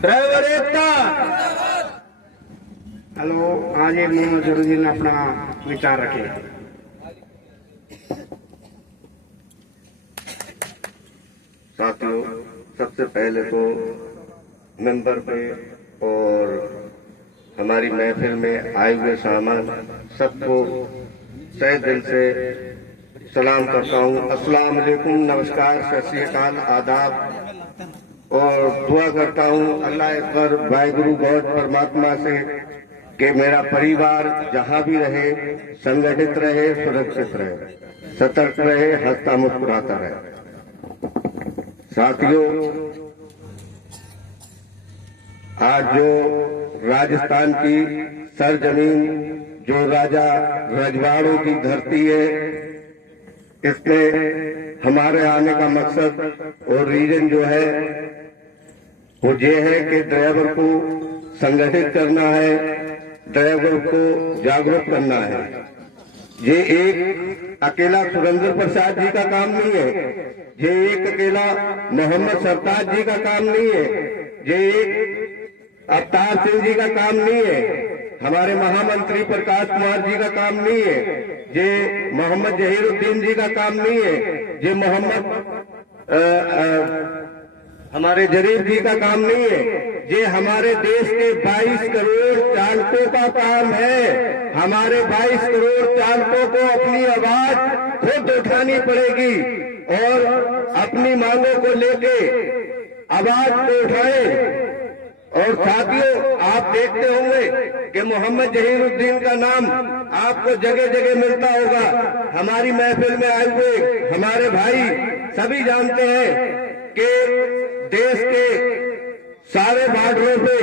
Driver एकता। Hello, आज एक मोहम्मद जरूद्दीन अपना विचार रखे। साथियों, सबसे पहले तो मेंबर पे और हमारी महफिल में आए हुए सामान सबको तहे दिल से सलाम करता हूँ। अस्सलाम वालेकुम, नमस्कार, सत श्री अकाल, आदाब। और दुआ करता हूँ अल्लाह अकबर वाहिगुरु गॉड परमात्मा से कि मेरा परिवार जहाँ भी रहे संगठित रहे, सुरक्षित रहे, सतर्क रहे, हंसता मुस्कुराता रहे। साथियों, आज जो राजस्थान की सरजमीन, जो राजा रजवाड़ों की धरती है, इसमें हमारे आने का मकसद और रीजन जो है वो ये है कि ड्राइवर को संगठित करना है, ड्राइवर को जागरूक करना है। ये एक अकेला सुरेंद्र प्रसाद जी का काम नहीं है, ये एक अकेला मोहम्मद सरताज जी का काम नहीं है, ये एक अवतार सिंह जी का काम नहीं है, हमारे महामंत्री प्रकाश कुमार जी का काम नहीं है, ये मोहम्मद जहीरुद्दीन जी का काम नहीं है, ये हमारे जरीफ जी का काम नहीं है, ये हमारे देश के 22 करोड़ चालकों का काम है। हमारे 22 करोड़ चालकों को अपनी आवाज खुद उठानी पड़ेगी और अपनी मांगों को लेके आवाज को उठाएं। और साथियों, आप देखते होंगे कि मोहम्मद जहीरुद्दीन का नाम आपको जगह जगह मिलता होगा। हमारी महफिल में आए हुए हमारे भाई सभी जानते हैं कि देश के सारे बॉर्डरों पे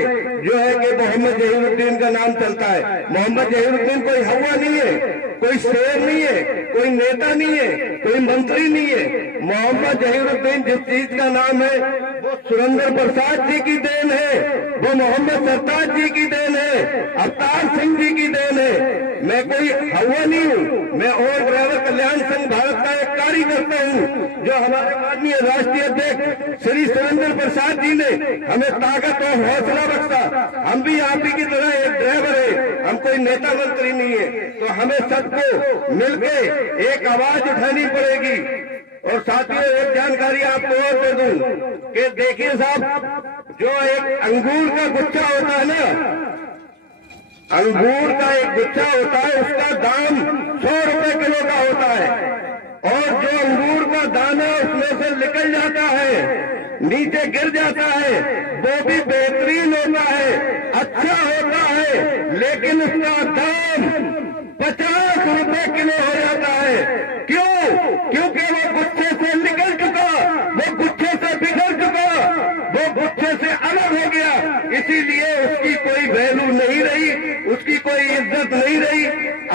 जो है कि मोहम्मद जहीरुद्दीन का नाम चलता है। मोहम्मद जहीरुद्दीन कोई हवा नहीं है, कोई शेर नहीं है, कोई नेता नहीं है, कोई मंत्री नहीं है। मोहम्मद जहीरुद्दीन जिस चीज का नाम है वो सुरेंद्र प्रसाद जी की देन है, वो मोहम्मद सरताज जी की देन है, अवतार सिंह जी की देन है। मैं कोई हवा नहीं हूँ, मैं और ड्राइवर कल्याण संघ भारत का एक कार्यकर्ता हूँ। जो हमारे माननीय राष्ट्रीय अध्यक्ष श्री सुरेंद्र प्रसाद जी ने हमें ताकत और हौसला बख्शा। हम भी आप ही की तरह एक ड्राइवर है, हम कोई नेता मंत्री नहीं है। तो हमें सबको मिलके एक आवाज उठानी पड़ेगी। और साथियों, एक जानकारी आपको और दे दूं कि देखिए साहब, जो एक अंगूर का गुच्छा होता है ना, अंगूर का एक गुच्छा होता है, उसका दाम 100 रुपए किलो का होता है। और जो अंगूर का दाना उसमें से निकल जाता है, नीचे गिर जाता है, वो भी बेहतरीन होता है, अच्छा होता है, लेकिन उसका दाम 50 रुपए किलो हो जाता है। क्यों? क्योंकि वो गुच्छे से निकल चुका, वो गुच्छे से बिगड़ चुका, वो गुच्छे से अलग हो गया। इसीलिए उसकी कोई वैल्यू नहीं रही, उसकी कोई इज्जत नहीं रही।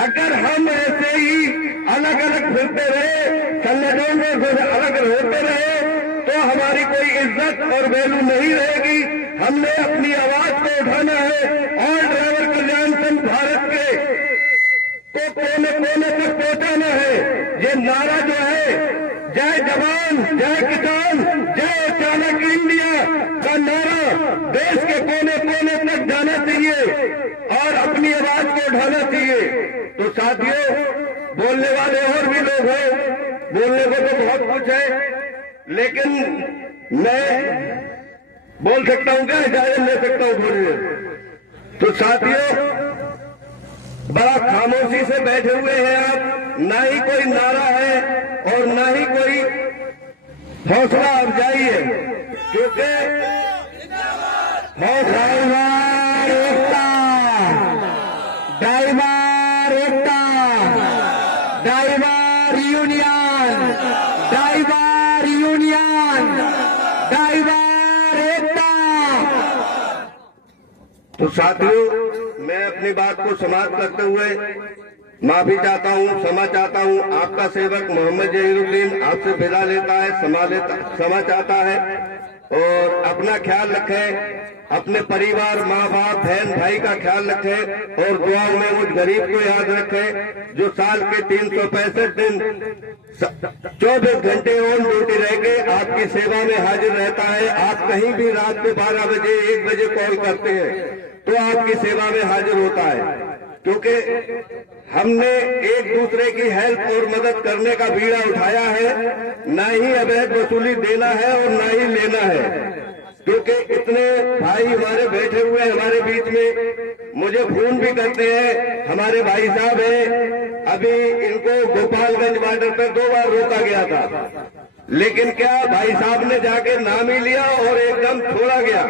अगर हम ऐसे ही अलग अलग फिरते रहे, संगठनों से अलग होते रहे, तो हमारी कोई इज्जत और वैल्यू नहीं रहेगी। हमने अपनी आवाज को उठाना है और ड्राइवर कल्याण संघ भारत के को कोने कोने तक पहुंचाना है। ये नारा जो है, जय जवान जय किसान जय चाणक्य इंडिया का नारा देश के कोने कोने तक जाना चाहिए और अपनी आवाज को उठाना चाहिए। तो साथियों, बोलने वाले और भी लोग हैं, बोलने को तो बहुत कुछ है, लेकिन मैं बोल सकता हूं क्या? इजाजत ले सकता हूं बोलिए। तो साथियों, बड़ा खामोशी से बैठे हुए हैं आप, ना ही कोई नारा है और ना ही कोई हौसला अफजाई है, क्योंकि ड्राइवर एकता, ड्राइवर एकता, driver union, driver union, driver एकता। तो साथियों, मैं अपनी बात को समाप्त करते हुए माफी चाहता हूँ, क्षमा चाहता हूँ। आपका सेवक मोहम्मद जहीरुद्दीन आपसे विदा लेता है, क्षमा चाहता है। और अपना ख्याल रखें, अपने परिवार, माँ बाप, बहन भाई का ख्याल रखें और दुआओं में उस गरीब को याद रखें जो साल के 365 दिन 24 घंटे ऑन ड्यूटी रह के आपकी सेवा में हाजिर रहता है। आप कहीं भी रात को 12 बजे 1 बजे कॉल करते हैं तो आपकी सेवा में हाजिर होता है, क्योंकि हमने एक दूसरे की हेल्प और मदद करने का बीड़ा उठाया है। न ही अवैध वसूली देना है और न ही लेना है, क्योंकि इतने भाई हमारे बैठे हुए हमारे बीच में, मुझे फोन भी करते हैं। हमारे भाई साहब हैं, अभी इनको गोपालगंज बॉर्डर पर 2 बार रोका गया था, लेकिन क्या भाई साहब ने जाके नाम ही लिया और एकदम छोड़ा गया।